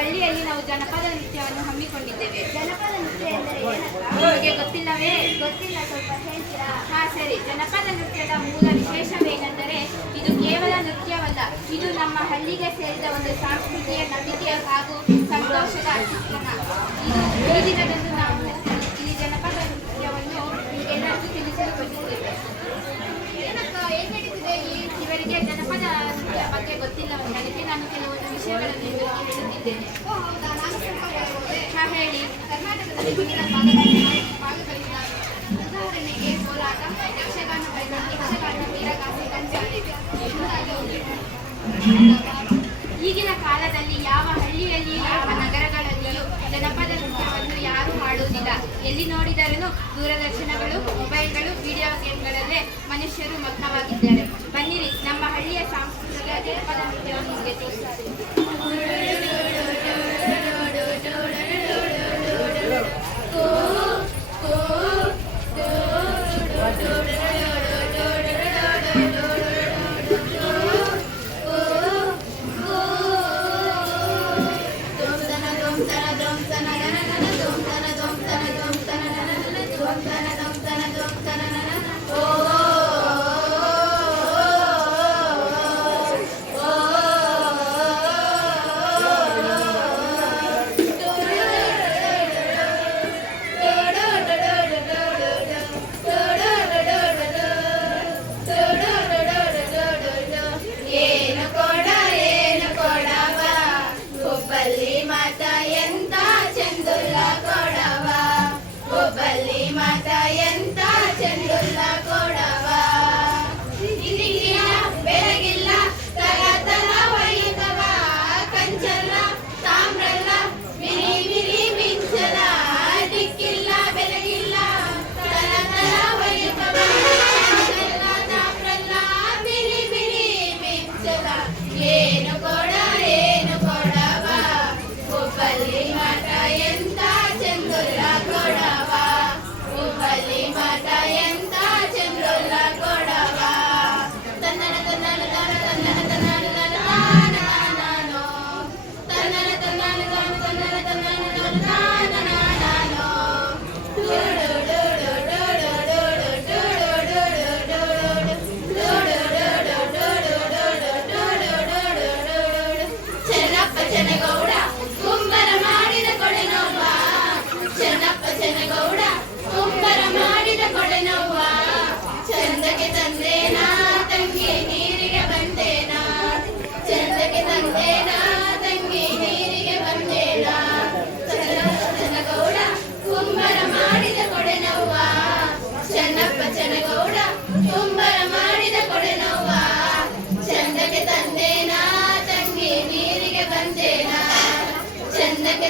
ಜನಪದ ನೃತ್ಯವನ್ನು ಹಮ್ಮಿಕೊಂಡಿದ್ದೇವೆ. ಜನಪದ ನೃತ್ಯ ಎಂದರೆ ನಿಮಗೆ ಗೊತ್ತಿಲ್ಲವೇ? ಗೊತ್ತಿಲ್ಲ ಸ್ವಲ್ಪ ಹೇಳ್ತೀರಾ? ಹಾ ಸರಿ. ಜನಪದ ನೃತ್ಯದ ಮೂಲ ವಿಶೇಷವೇನೆಂದರೆ ಇದು ಕೇವಲ ನೃತ್ಯವಲ್ಲ. ಇದು ನಮ್ಮ ಹಳ್ಳಿಗೆ ಸೇರಿದ ಒಂದು ಸಾಂಸ್ಕೃತಿಯ ನಂಬಿಕೆ ಹಾಗೂ ಸಂತೋಷದ ಚಿತ್ರಣ ಇದು ಈ ದಿನದಂದು ನಾವು ಇಲ್ಲಿ ಜನಪದ ನೃತ್ಯವನ್ನು ಎಲ್ಲರಿಗೂ ತಿಳಿಸಲು ಬಂದಿದ್ದೇವೆ ಏನಕ್ಕ ಏನ್ ನಡೀತಿದೆ ಈ ಇವರಿಗೆ ಜನಪದ ನೃತ್ಯ ಬಗ್ಗೆ ಗೊತ್ತಿಲ್ಲ ಅದಕ್ಕೆ ನಾನು ಕೆಲವೊಂದು ವಿಷಯಗಳನ್ನು ಇವರಿಗೆ ಈಗಿನ ಕಾಲದಲ್ಲಿ ಯಾವ ಹಳ್ಳಿಯಲ್ಲಿ ಯಾವ ನಗರಗಳಲ್ಲಿಯೂ ಜನಪದ ನೃತ್ಯವನ್ನು ಯಾರೂ ಮಾಡುವುದಿಲ್ಲ. ಎಲ್ಲಿ ನೋಡಿದರೂ ದೂರದರ್ಶನಗಳು, ಮೊಬೈಲ್ಗಳು, ವಿಡಿಯೋ ಗೇಮ್ಗಳಲ್ಲೇ ಮನುಷ್ಯರು ಮಗ್ನವಾಗಿದ್ದಾರೆ. ಬನ್ನಿರಿ, ನಮ್ಮ ಹಳ್ಳಿಯ ಸಾಂಸ್ಕೃತಿಕ ಜನಪದ ನೃತ್ಯವನ್ನು ವಂದನ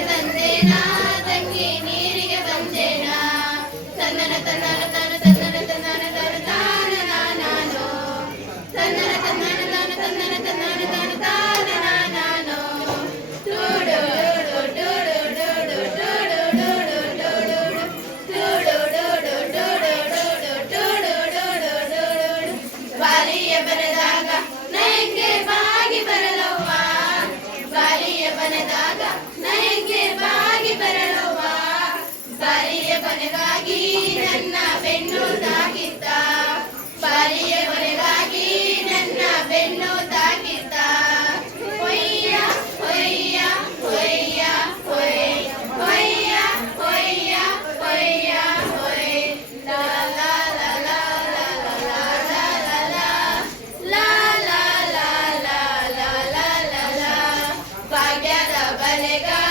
ಚಂದಕ್ಕೆ ತಂದೇನಾ ತಂಗಿ ನೀರಿಗೆ ಬಂದೇನಾ ತನ್ನನ ತನ್ನನ ತನ ತನ್ನನ ತನ್ನನ ತನ ತಾನ ನಾನೋ ತನ್ನನ ತನ್ನನ ತನ ತನ್ನನ ತನ್ನನ ತನ ತಾನ ನಾನೋ ಟೂಡು ಟೂಡು ಬಲೆಗ